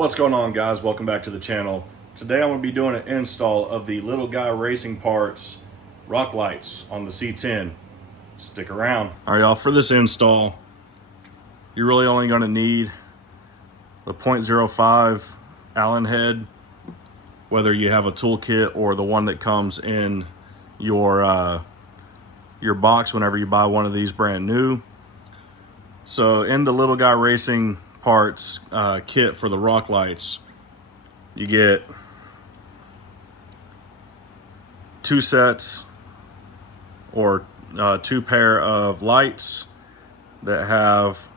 What's going on, guys? Welcome back to the channel. Today I'm going to be doing an install of the Little Guy Racing Parts rock lights on the C10. Stick around. All right, y'all, for this install, you're really only going to need the 0.05 Allen head, whether you have a toolkit or the one that comes in your box whenever you buy one of these brand new. So in the Little Guy Racing Parts kit for the rock lights, you get 2 sets or 2 pair of lights that have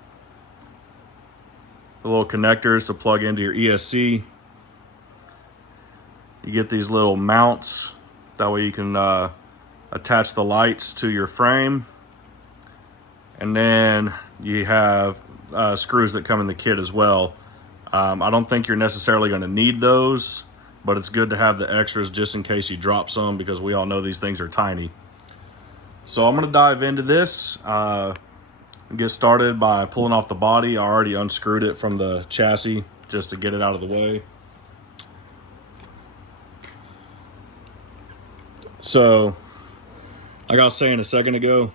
the little connectors to plug into your ESC. You get these little mounts, that way you can attach the lights to your frame. And then you have screws that come in the kit as well. I don't think you're necessarily going to need those, but it's good to have the extras just in case you drop some, because we all know these things are tiny. So I'm going to dive into this. Get started by pulling off the body. I already unscrewed it from the chassis just to get it out of the way. So, like I was saying a second ago,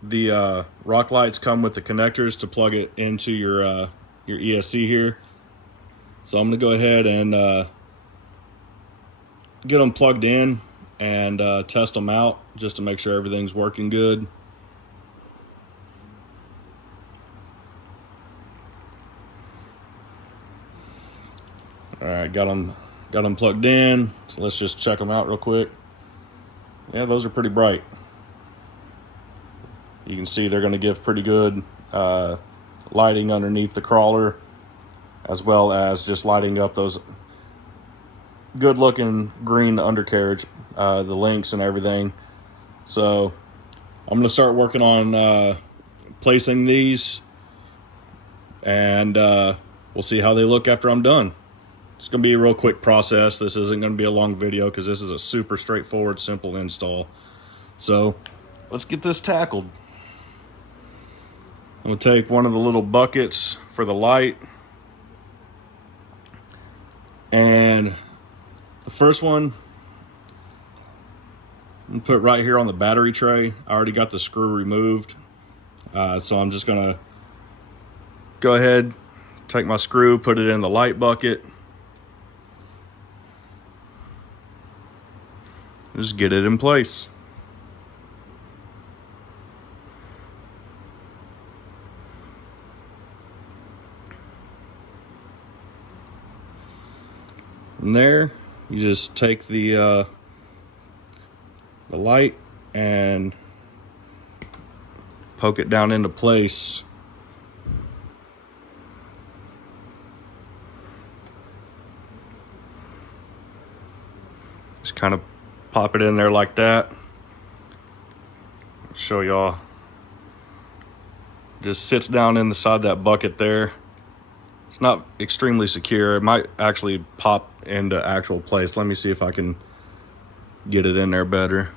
the rock lights come with the connectors to plug it into your ESC here. So I'm going to go ahead and get them plugged in and test them out just to make sure everything's working good. All right, got them plugged in. So let's just check them out real quick. Yeah, those are pretty bright. You can see they're going to give pretty good lighting underneath the crawler, as well as just lighting up those good looking green undercarriage, the links and everything. So I'm going to start working on placing these, and we'll see how they look after I'm done. It's going to be a real quick process. This isn't going to be a long video because this is a super straightforward, simple install. So let's get this tackled. I'm going to take one of the little buckets for the light, and the first one I'm going to put right here on the battery tray. I already got the screw removed, so I'm just going to go ahead, take my screw, put it in the light bucket, just get it in place. From there, you just take the light and poke it down into place. Just kind of pop it in there like that. I'll show y'all. Just sits down inside that bucket there. It's not extremely secure. It might actually pop into actual place. Let me see if I can get it in there better.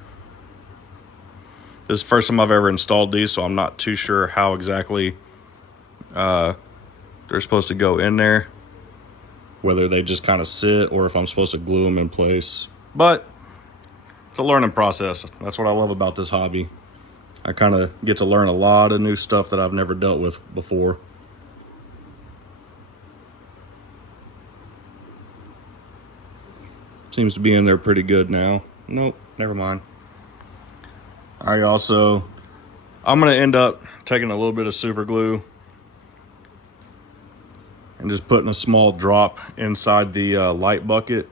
This is the first time I've ever installed these, so I'm not too sure how exactly they're supposed to go in there. Whether they just kind of sit or if I'm supposed to glue them in place. But it's a learning process. That's what I love about this hobby. I kind of get to learn a lot of new stuff that I've never dealt with before. Seems to be in there pretty good now. Nope, never mind. All right, y'all, so I'm going to end up taking a little bit of super glue and just putting a small drop inside the light bucket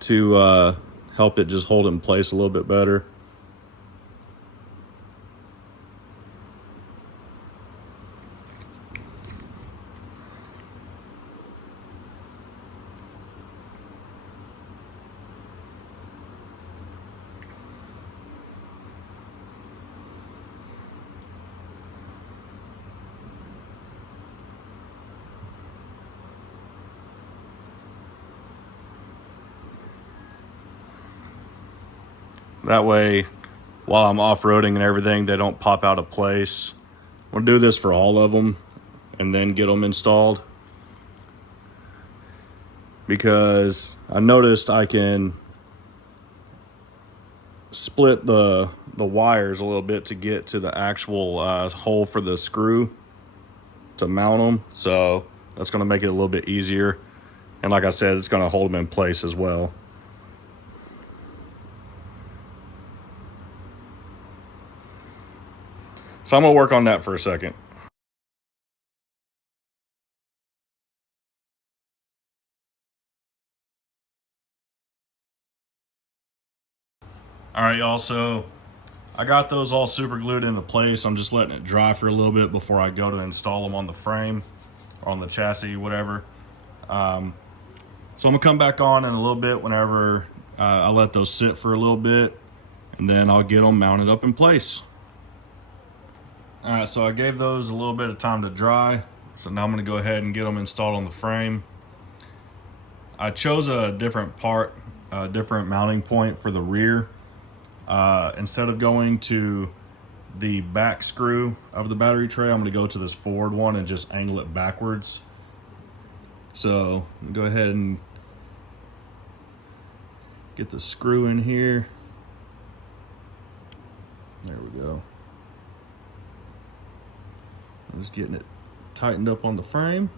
to help it just hold it in place a little bit better. That way, while I'm off-roading and everything, they don't pop out of place. I'm gonna do this for all of them. and then get them installed, because I noticed I can split the wires a little bit to get to the actual hole for the screw to mount them. So that's going to make it a little bit easier, and like I said, it's going to hold them in place as well. So I'm going to work on that for a second. All right, y'all, so I got those all super glued into place. I'm just letting it dry for a little bit before I go to install them on the frame or on the chassis, whatever. So I'm gonna come back on in a little bit whenever I let those sit for a little bit, and then I'll get them mounted up in place. All right, so I gave those a little bit of time to dry. So now I'm gonna go ahead and get them installed on the frame. I chose a different part, a different mounting point for the rear. Instead of going to the back screw of the battery tray, I'm going to go to this forward one and just angle it backwards. So go ahead and get the screw in here. There we go. I'm just getting it tightened up on the frame.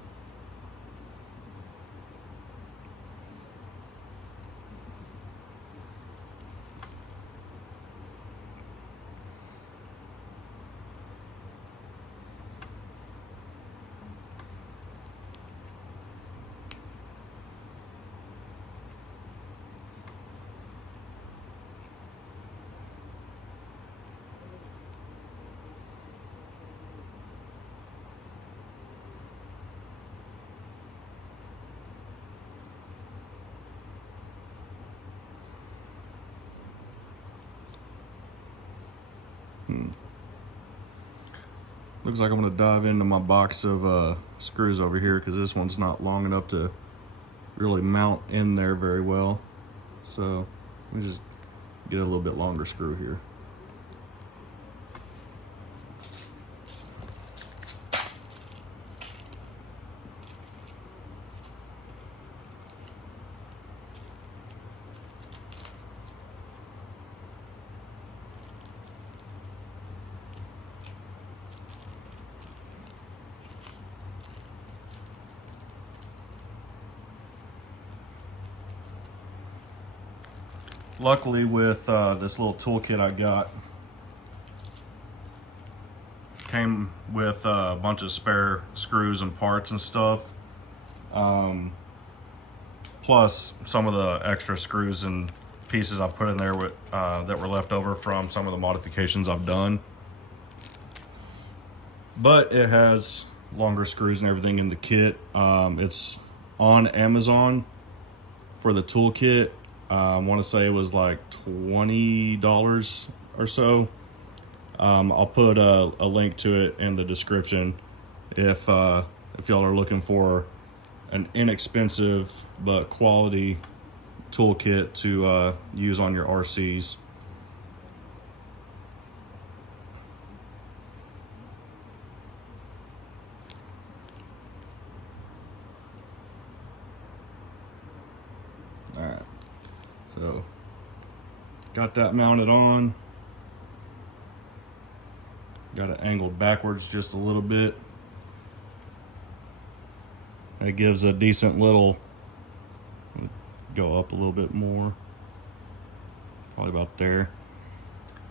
Looks like I'm going to dive into my box of screws over here, because this one's not long enough to really mount in there very well. So let me just get a little bit longer screw here. Luckily, with this little toolkit I got, came with a bunch of spare screws and parts and stuff, plus some of the extra screws and pieces I've put in there with, that were left over from some of the modifications I've done. But it has longer screws and everything in the kit. It's on Amazon for the toolkit. I want to say it was like $20 or so. I'll put a link to it in the description if y'all are looking for an inexpensive but quality toolkit to use on your RCs. All right. So, got that mounted on. Got it angled backwards just a little bit. That gives a decent little, go up a little bit more, probably about there.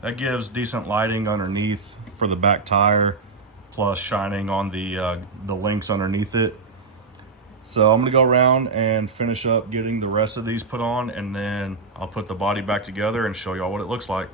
That gives decent lighting underneath for the back tire, plus shining on the links underneath it. So I'm gonna go around and finish up getting the rest of these put on, and then I'll put the body back together and show y'all what it looks like.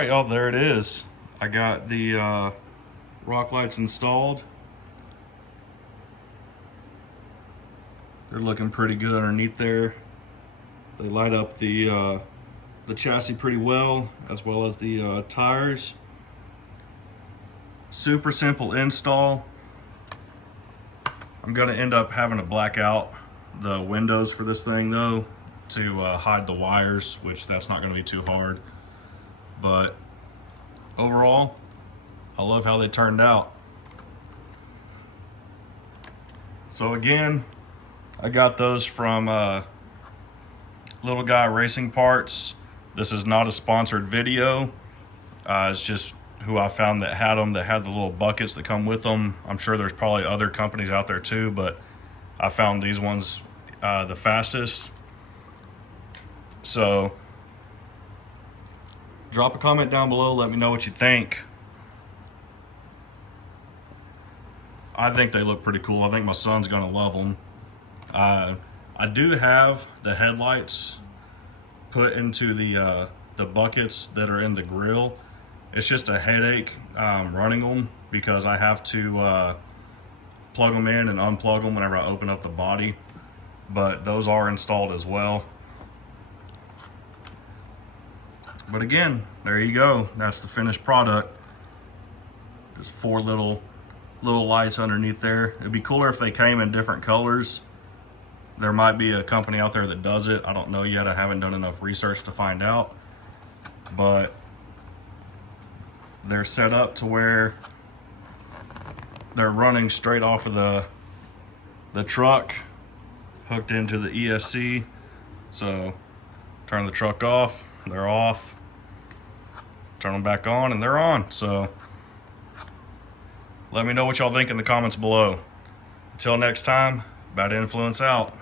right, y'all, there it is. I got the rock lights installed. They're looking pretty good underneath there. They light up the chassis pretty well as the tires. Super simple install. I'm gonna end up having to black out the windows for this thing though to hide the wires, which that's not gonna be too hard. But overall, I love how they turned out. So again, I got those from Little Guy Racing Parts. This is not a sponsored video. It's just who I found that had them, that had the little buckets that come with them. I'm sure there's probably other companies out there too, but I found these ones the fastest. So drop a comment down below, let me know what you think. I think they look pretty cool. I think my son's gonna love them. I do have the headlights put into the buckets that are in the grill. It's just a headache running them because I have to plug them in and unplug them whenever I open up the body. But those are installed as well. But again, there you go. That's the finished product. Just 4 little lights underneath there. It'd be cooler if they came in different colors. There might be a company out there that does it. I don't know yet. I haven't done enough research to find out. But they're set up to where they're running straight off of the truck, hooked into the ESC. So turn the truck off, they're off. Turn them back on and they're on. So let me know what y'all think in the comments below. Until next time, Bad Influence out.